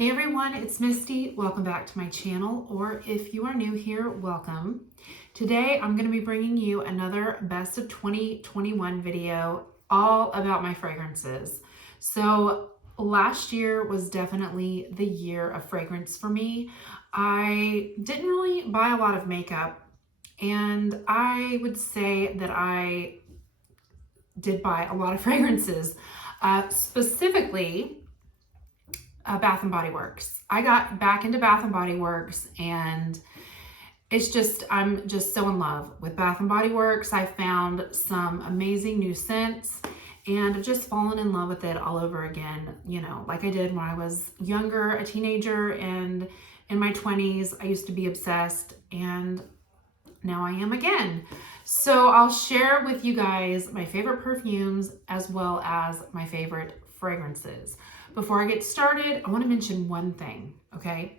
Hey everyone, it's Misty. Welcome back to my channel, or if you are new here, welcome. Today I'm going to be bringing you another best of 2021 video all about my fragrances. So last year was definitely the year of fragrance for me. I didn't really buy a lot of makeup, and I would say that I did buy a lot of fragrances, specifically Bath and Body Works. I got back into Bath and Body Works, and I'm just so in love with Bath and Body Works. I found some amazing new scents, and I've just fallen in love with it all over again. You know, like I did when I was younger, a teenager, and in my 20s, I used to be obsessed, and now I am again. So I'll share with you guys my favorite perfumes as well as my favorite fragrances. Before I get started, I want to mention one thing, okay?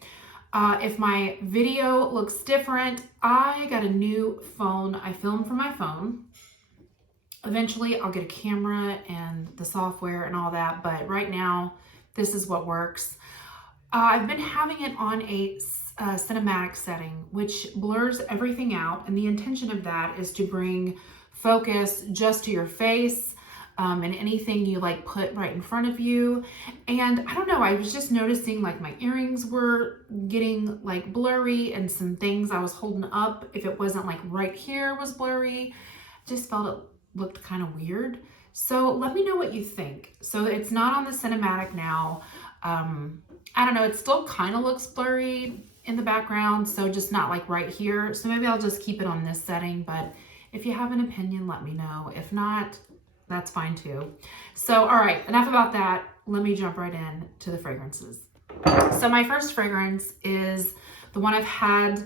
If my video looks different, I got a new phone. I film from my phone. Eventually, I'll get a camera and the software and all that, but right now, this is what works. I've been having it on a cinematic setting, which blurs everything out, and the intention of that is to bring focus just to your face, and anything you like put right in front of you. And I don't know, I was just noticing like my earrings were getting like blurry, and some things I was holding up, if it wasn't like right here, was blurry. I just felt it looked kind of weird. So let me know what you think. So it's not on the cinematic now. I don't know, it still kind of looks blurry in the background, so just not like right here. So maybe I'll just keep it on this setting, but if you have an opinion, let me know. If not, that's fine too. So, all right, enough about that. Let me jump right in to the fragrances. So my first fragrance is the one I've had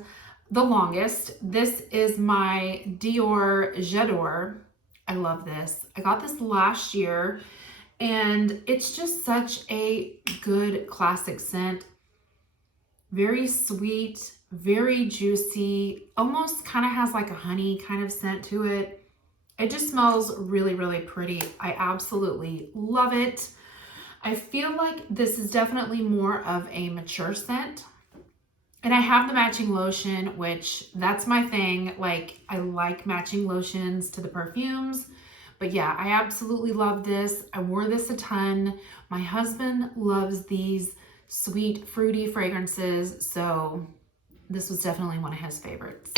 the longest. This is my Dior Jadore. I love this. I got this last year, and it's just such a good classic scent. Very sweet, very juicy, almost kind of has like a honey kind of scent to it. It just smells really, really pretty. I absolutely love it. I feel like this is definitely more of a mature scent. And I have the matching lotion, which that's my thing. Like, I like matching lotions to the perfumes. But yeah, I absolutely love this. I wore this a ton. My husband loves these sweet, fruity fragrances. So this was definitely one of his favorites.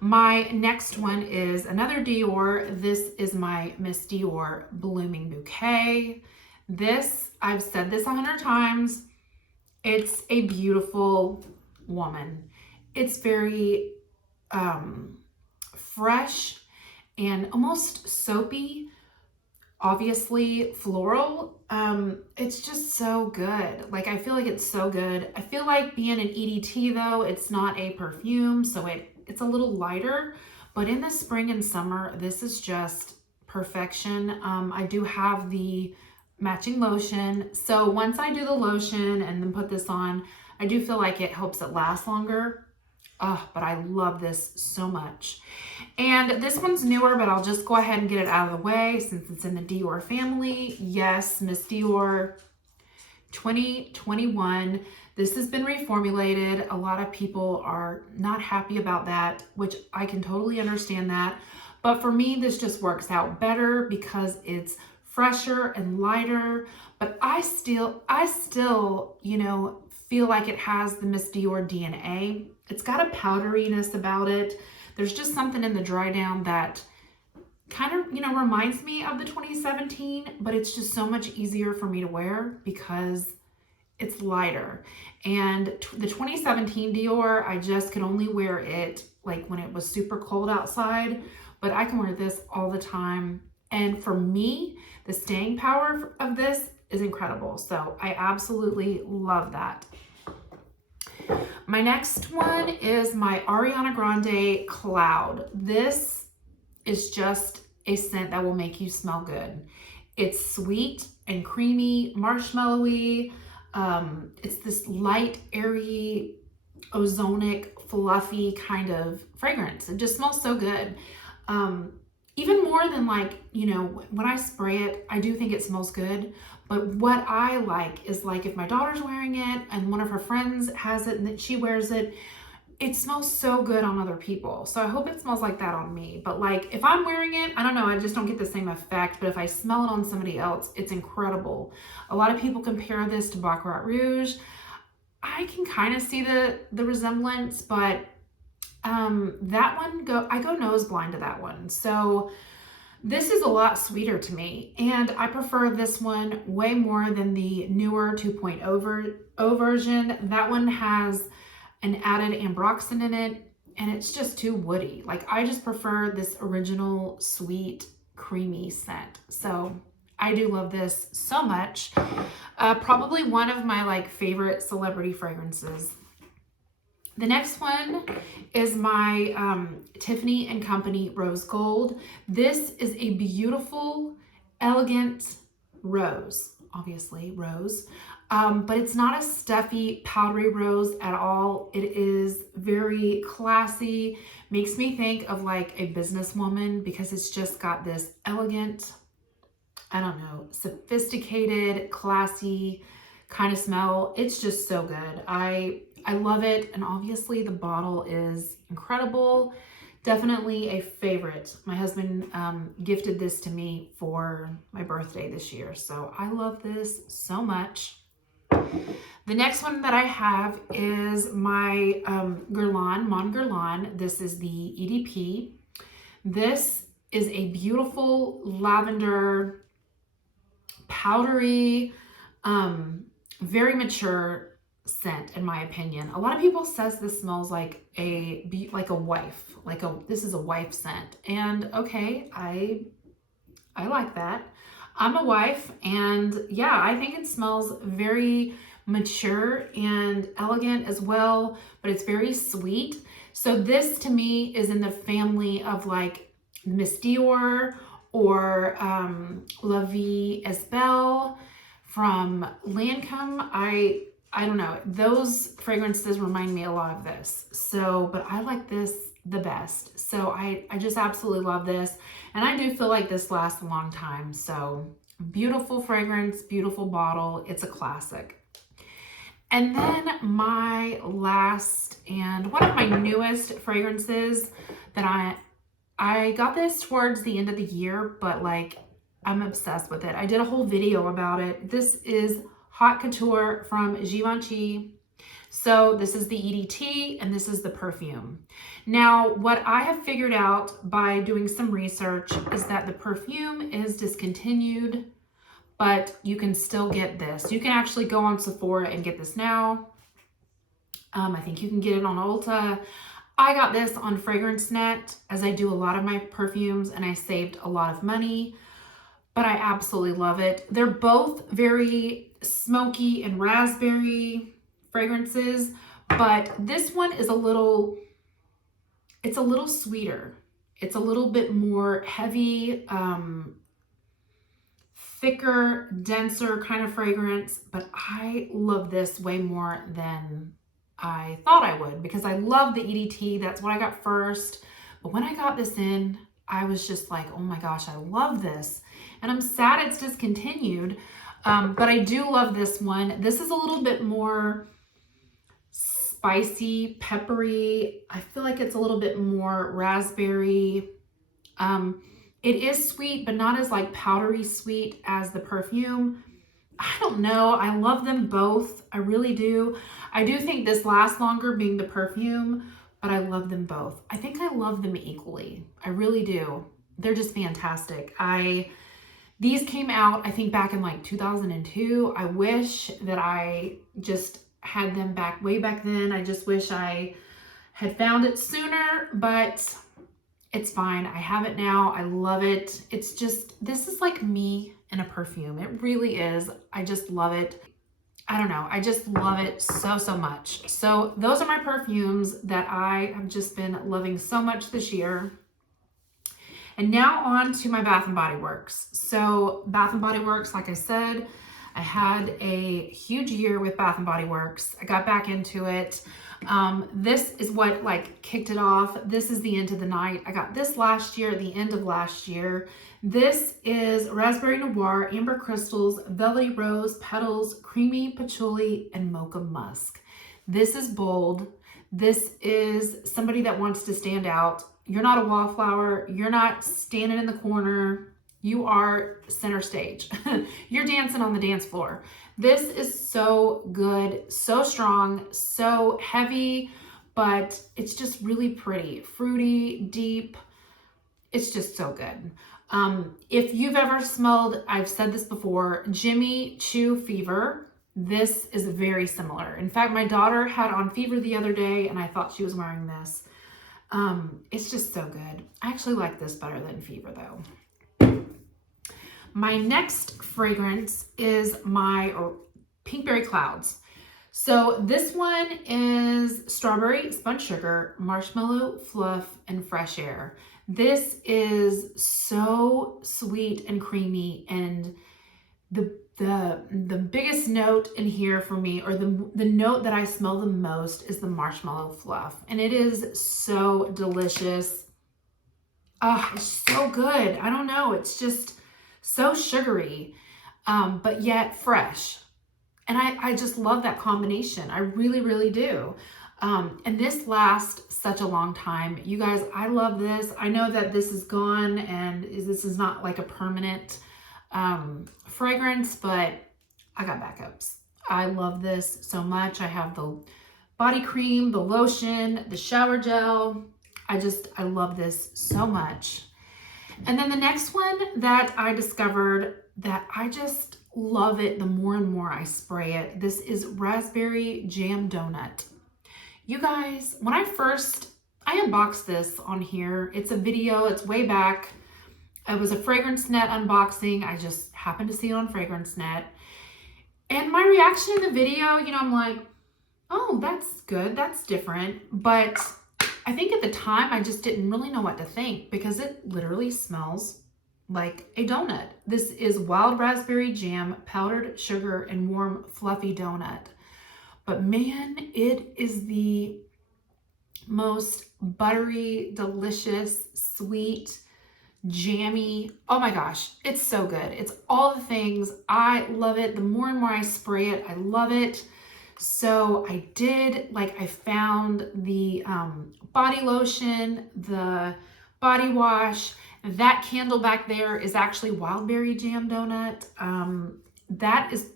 My next one is another Dior. This is my Miss Dior Blooming Bouquet. This, I've said this 100 times. It's a beautiful woman. It's very fresh and almost soapy, obviously floral. It's just so good. Like, I feel like it's so good. I feel like being an EDT though, it's not a perfume, so it's a little lighter, but in the spring and summer, this is just perfection. I do have the matching lotion. So once I do the lotion and then put this on, I do feel like it helps it last longer. But I love this so much. And this one's newer, but I'll just go ahead and get it out of the way since it's in the Dior family. Yes, Miss Dior 2021. This has been reformulated. A lot of people are not happy about that, which I can totally understand that. But for me, this just works out better because it's fresher and lighter. But I still, you know, feel like it has the Miss Dior DNA. It's got a powderiness about it. There's just something in the dry down that kind of, you know, reminds me of the 2017, but it's just so much easier for me to wear because it's lighter. And the 2017 Dior, I just could only wear it like when it was super cold outside, but I can wear this all the time. And for me, the staying power of this is incredible. So I absolutely love that. My next one is my Ariana Grande Cloud. This is just a scent that will make you smell good. It's sweet and creamy, marshmallowy. It's this light, airy, ozonic, fluffy kind of fragrance. It just smells so good. even more than like, you know, when I spray it, I do think it smells good. But what I like is like if my daughter's wearing it and one of her friends has it and that she wears it, it smells so good on other people. So I hope it smells like that on me. But like if I'm wearing it, I don't know, I just don't get the same effect. But if I smell it on somebody else, it's incredible. A lot of people compare this to Baccarat Rouge. I can kind of see the resemblance, but that one I go nose blind to that one. So this is a lot sweeter to me, and I prefer this one way more than the newer 2.0 version. That one has an added ambroxan in it, and it's just too woody. Like I just prefer this original sweet, creamy scent. So I do love this so much. Probably one of my like favorite celebrity fragrances. The next one is my Tiffany & Company Rose Gold. This is a beautiful, elegant rose, obviously rose, but it's not a stuffy, powdery rose at all. It is very classy, makes me think of like a businesswoman because it's just got this elegant, I don't know, sophisticated, classy kind of smell. It's just so good. I love it, and obviously the bottle is incredible. Definitely a favorite. My husband gifted this to me for my birthday this year, so I love this so much. The next one that I have is my Guerlain, Mon Guerlain. This is the EDP. This is a beautiful lavender, powdery, very mature scent in my opinion. A lot of people says this smells like a wife, this is a wife scent, and okay, I like that. I'm a wife, and yeah, I think it smells very mature and elegant as well, but it's very sweet. So this to me is in the family of like Miss Dior or La Vie Est Belle from Lancome. I don't know, those fragrances remind me a lot of this. So, but I like this the best. So I just absolutely love this. And I do feel like this lasts a long time. So beautiful fragrance, beautiful bottle. It's a classic. And then my last and one of my newest fragrances that I got this towards the end of the year, but like I'm obsessed with it. I did a whole video about it. This is Haute Couture from Givenchy. So this is the EDT and this is the perfume. Now, what I have figured out by doing some research is that the perfume is discontinued, but you can still get this. You can actually go on Sephora and get this now. I think you can get it on Ulta. I got this on FragranceNet as I do a lot of my perfumes, and I saved a lot of money, but I absolutely love it. They're both very smoky and raspberry fragrances, but this one is it's a little sweeter. It's a little bit more heavy, thicker, denser kind of fragrance, but I love this way more than I thought I would because I love the EDT. That's what I got first. But when I got this in, I was just like, oh my gosh, I love this. And I'm sad it's discontinued, but I do love this one. This is a little bit more spicy, peppery. I feel like it's a little bit more raspberry. It is sweet, but not as like powdery sweet as the perfume. I don't know. I love them both. I really do. I do think this lasts longer being the perfume, but I love them both. I think I love them equally. I really do. They're just fantastic. These came out, I think, back in like 2002. I wish that I just had them way back then. I just wish I had found it sooner, but it's fine. I have it now. I love it. It's just, this is like me in a perfume. It really is. I just love it. I don't know. I just love it so, so much. So those are my perfumes that I have just been loving so much this year. And now on to my Bath & Body Works. So Bath & Body Works, like I said, I had a huge year with Bath and Body Works. I got back into it. This is what like kicked it off. This is the End of the Night. I got this last year, at the end of last year. This is Raspberry Noir, Amber Crystals, Velvety Rose, Petals, Creamy Patchouli, and Mocha Musk. This is bold. This is somebody that wants to stand out. You're not a wallflower. You're not standing in the corner. You are center stage. You're dancing on the dance floor. This is so good, so strong, so heavy, but it's just really pretty, fruity, deep. It's just so good. If you've ever smelled, I've said this before, Jimmy Choo Fever, this is very similar. In fact, my daughter had on Fever the other day and I thought she was wearing this. It's just so good. I actually like this better than Fever though. My next fragrance is my Pinkberry Clouds. So this one is strawberry, spun sugar, marshmallow, fluff, and fresh air. This is so sweet and creamy, and the biggest note in here for me, or the note that I smell the most, is the marshmallow fluff, and it is so delicious. It's so good. I don't know, it's just so sugary, but yet fresh. And I just love that combination. I really, really do. And this lasts such a long time. You guys, I love this. I know that this is gone and this is not like a permanent fragrance, but I got backups. I love this so much. I have the body cream, the lotion, the shower gel. I love this so much. And then the next one that I discovered that I just love it the more and more I spray it, this is Raspberry Jam Donut. You guys, when I unboxed this on here, it's a video, it's way back. It was a Fragrance Net unboxing. I just happened to see it on Fragrance Net. And my reaction in the video, you know, I'm like, oh, that's good, that's different. But I think at the time, I just didn't really know what to think because it literally smells like a donut. This is wild raspberry jam, powdered sugar, and warm fluffy donut. But man, it is the most buttery, delicious, sweet, jammy. Oh my gosh, it's so good. It's all the things. I love it. The more and more I spray it, I love it. So I found the body lotion, the body wash. That candle back there is actually Wildberry Jam Donut. That is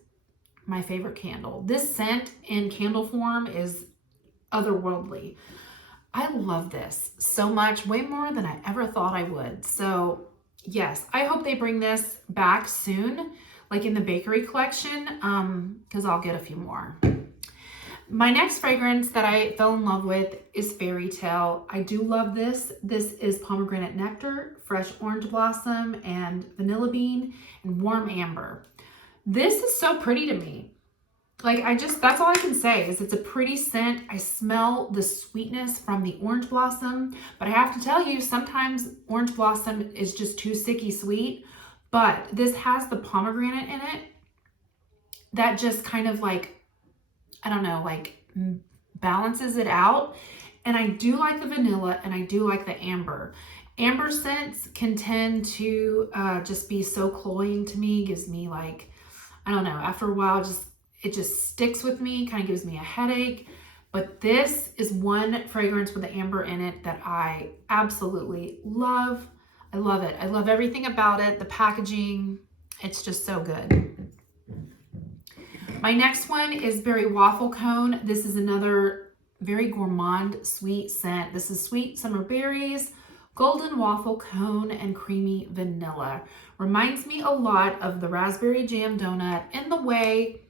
my favorite candle. This scent in candle form is otherworldly. I love this so much, way more than I ever thought I would. So yes, I hope they bring this back soon, like in the bakery collection, because I'll get a few more. My next fragrance that I fell in love with is Fairytale. I do love this. This is pomegranate nectar, fresh orange blossom, and vanilla bean, and warm amber. This is so pretty to me. Like, that's all I can say is it's a pretty scent. I smell the sweetness from the orange blossom, but I have to tell you, sometimes orange blossom is just too sicky sweet, but this has the pomegranate in it that just kind of like, I don't know, like balances it out. And I do like the vanilla and I do like the amber. Amber scents can tend to just be so cloying to me, gives me like, I don't know, after a while, it just sticks with me, kind of gives me a headache. But this is one fragrance with the amber in it that I absolutely love. I love it. I love everything about it. The packaging, it's just so good. My next one is Berry Waffle Cone. This is another very gourmand sweet scent. This is sweet summer berries, golden waffle cone, and creamy vanilla. Reminds me a lot of the Raspberry Jam Donut in the way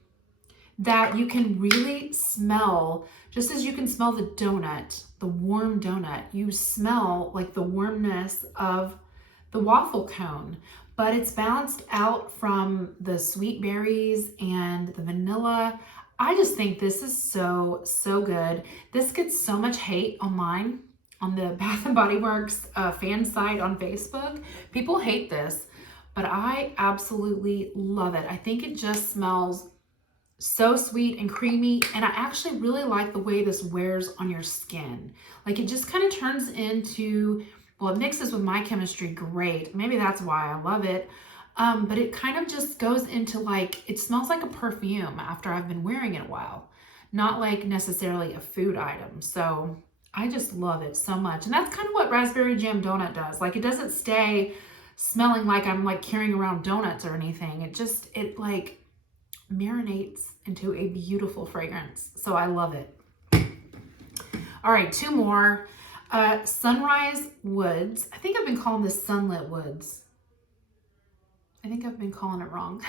that you can really smell, just as you can smell the donut, the warm donut, you smell like the warmness of the waffle cone, but it's balanced out from the sweet berries and the vanilla. I just think this is so, so good. This gets so much hate online on the Bath and Body Works fan site on Facebook. People hate this, but I absolutely love it. I think it just smells so sweet and creamy, and I actually really like the way this wears on your skin. Like it just kind of turns into, well, it mixes with my chemistry great. Maybe that's why I love it. But it kind of just goes into like, it smells like a perfume after I've been wearing it a while, not like necessarily a food item. So I just love it so much. And that's kind of what Raspberry Jam Donut does. Like it doesn't stay smelling like I'm like carrying around donuts or anything. It like marinates into a beautiful fragrance. So I love it. All right, two more. Sunrise Woods. I think I've been calling this Sunlit Woods. I think I've been calling it wrong.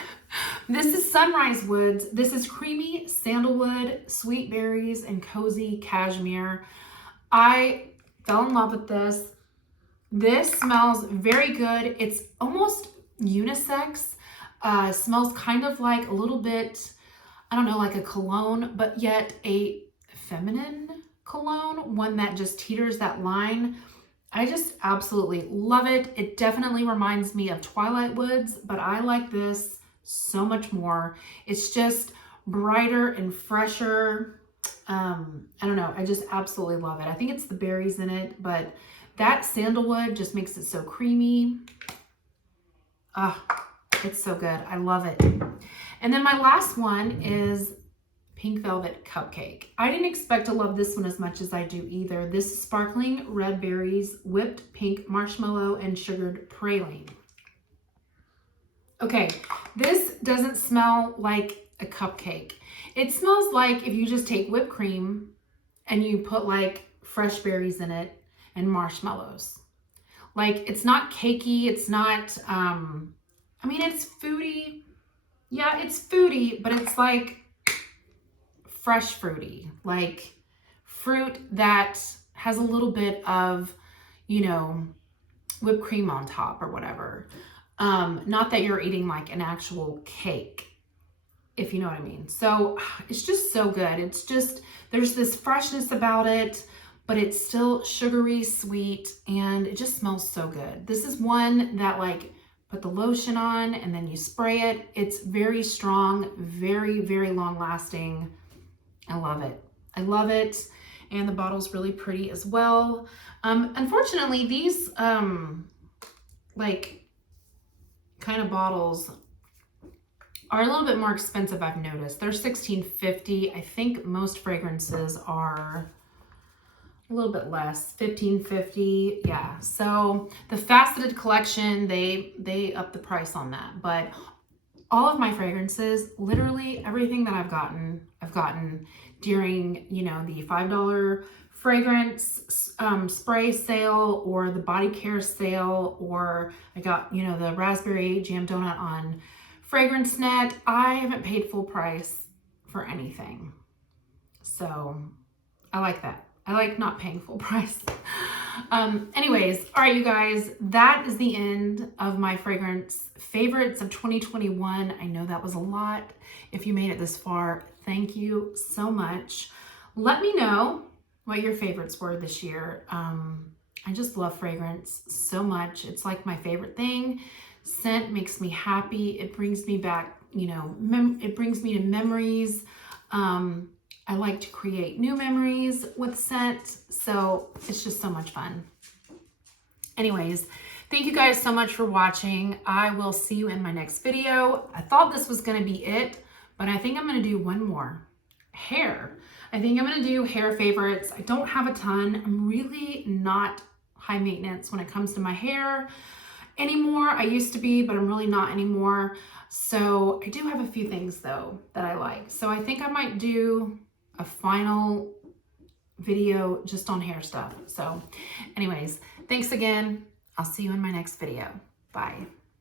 This is Sunrise Woods. This is creamy sandalwood, sweet berries, and cozy cashmere. I fell in love with this. This smells very good. It's almost unisex. Smells kind of like a little bit, I don't know, like a cologne, but yet a feminine cologne, one that just teeters that line. I just absolutely love it. It definitely reminds me of Twilight Woods, but I like this so much more. It's just brighter and fresher. I don't know. I just absolutely love it. I think it's the berries in it, but that sandalwood just makes it so creamy. Ah, it's so good. I love it. And then my last one is Pink Velvet Cupcake. I didn't expect to love this one as much as I do either. This is sparkling red berries, whipped pink marshmallow, and sugared praline. Okay, this doesn't smell like a cupcake. It smells like if you just take whipped cream and you put like fresh berries in it and marshmallows. Like it's not cakey, it's not, I mean, it's foodie. Yeah, it's foodie, but it's like fresh fruity, like fruit that has a little bit of, you know, whipped cream on top or whatever. Not that you're eating like an actual cake, if you know what I mean. So it's just so good. It's just, there's this freshness about it, but it's still sugary sweet, and it just smells so good. This is one that like put the lotion on and then you spray it. It's very strong, very, very long lasting. I love it. I love it. And the bottle's really pretty as well. Unfortunately, these like kind of bottles are a little bit more expensive, I've noticed. They're $16.50. I think most fragrances are a little bit less, $15.50. Yeah. So the faceted collection, they up the price on that. But all of my fragrances, literally everything that I've gotten during, you know, the $5 fragrance spray sale, or the body care sale, or I got, you know, the Raspberry Jam Donut on FragranceNet. I haven't paid full price for anything. So I like that. I like not paying full price. Anyways, all right, you guys, that is the end of my fragrance favorites of 2021. I know that was a lot. If you made it this far, thank you so much. Let me know what your favorites were this year. I just love fragrance so much. It's like my favorite thing. Scent makes me happy. It brings me back, you know, it brings me to memories. I like to create new memories with scent, so it's just so much fun. Anyways, thank you guys so much for watching. I will see you in my next video. I thought this was going to be it, but I think I'm going to do one more. Hair. I think I'm going to do hair favorites. I don't have a ton. I'm really not high maintenance when it comes to my hair anymore. I used to be, but I'm really not anymore. So I do have a few things though that I like. So I think I might do a final video just on hair stuff. So anyways, thanks again. I'll see you in my next video. Bye.